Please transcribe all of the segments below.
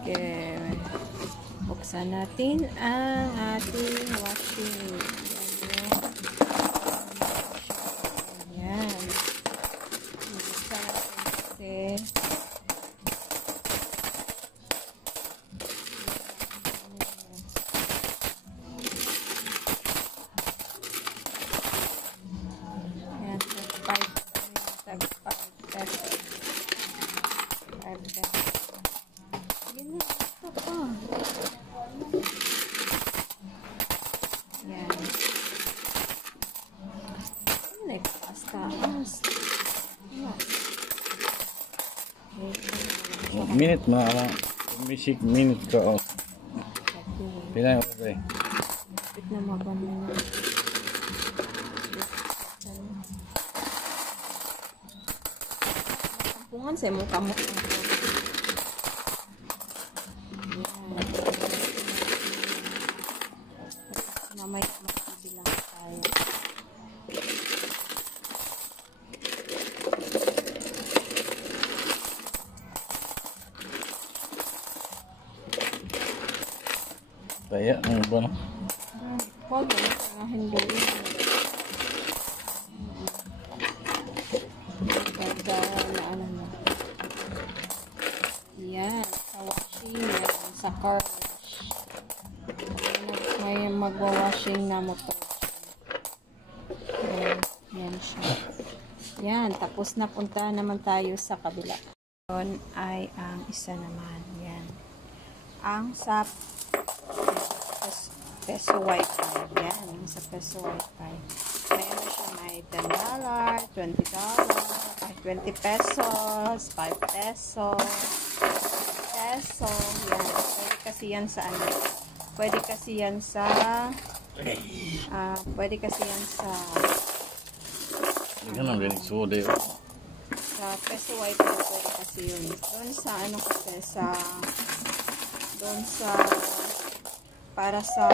Okay. Buksan natin ang ating washing. Ayan. Buksan natin kasi minute mga music minute ka oh. Pila yung okay. Kapit na maganda. Kampungan sa mong kamok. Mamaya magbibilang tayo. Kaya ang ba no? Huwag mo na hindi. Ganda na ano na. Yan. Sa washing yan. Sa car wash. May magwa-washing na motor. Yan siya. Yan. Tapos napunta naman tayo sa kabila. Yun ay ang isa naman. Yan. Ang sa peso wifi. Yan, sa peso wifi. May ano siya, may $10, $20, ay 20 pesos, 5 pesos, peso. Yan. Pwede kasi yan sa ano. Pwede kasi yan sa pwede kasi yan sa sa peso wifi. Pwede kasi yun. Doon sa ano kasi doon sa para sa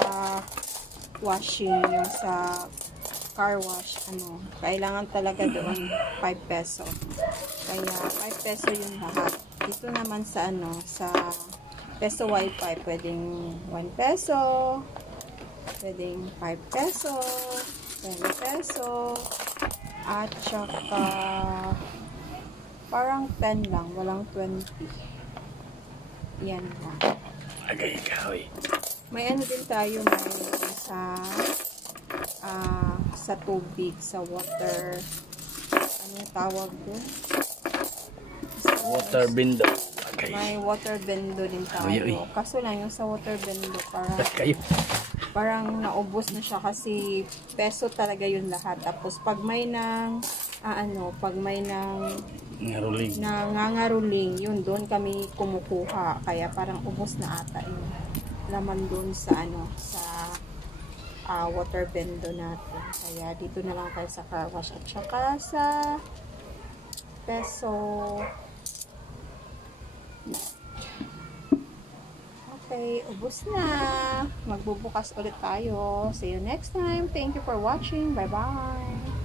washing, yung sa car wash, ano, kailangan talaga doon 5 peso. Kaya 5 peso yung lahat. Dito naman sa ano, sa peso wifi, pwedeng 1 peso, pwedeng 5 peso, 10 peso, at saka parang 10 lang, walang 20. Yan lang. Agay kahoy. May ano din tayo, may sa tubig, sa water, ano yung tawag doon? Water bendo. Okay. May water bendo din tayo. Kaso lang yung sa water bendo parang naubos na siya kasi peso talaga yun lahat. Tapos pag may pag may nangangaruling, yun doon kami kumukuha. Kaya parang ubos na ata yung laman doon sa water bendo natin. Kaya dito na lang tayo sa car wash at saka sa peso. Okay, ubos na. Magbubukas ulit tayo. See you next time. Thank you for watching. Bye-bye.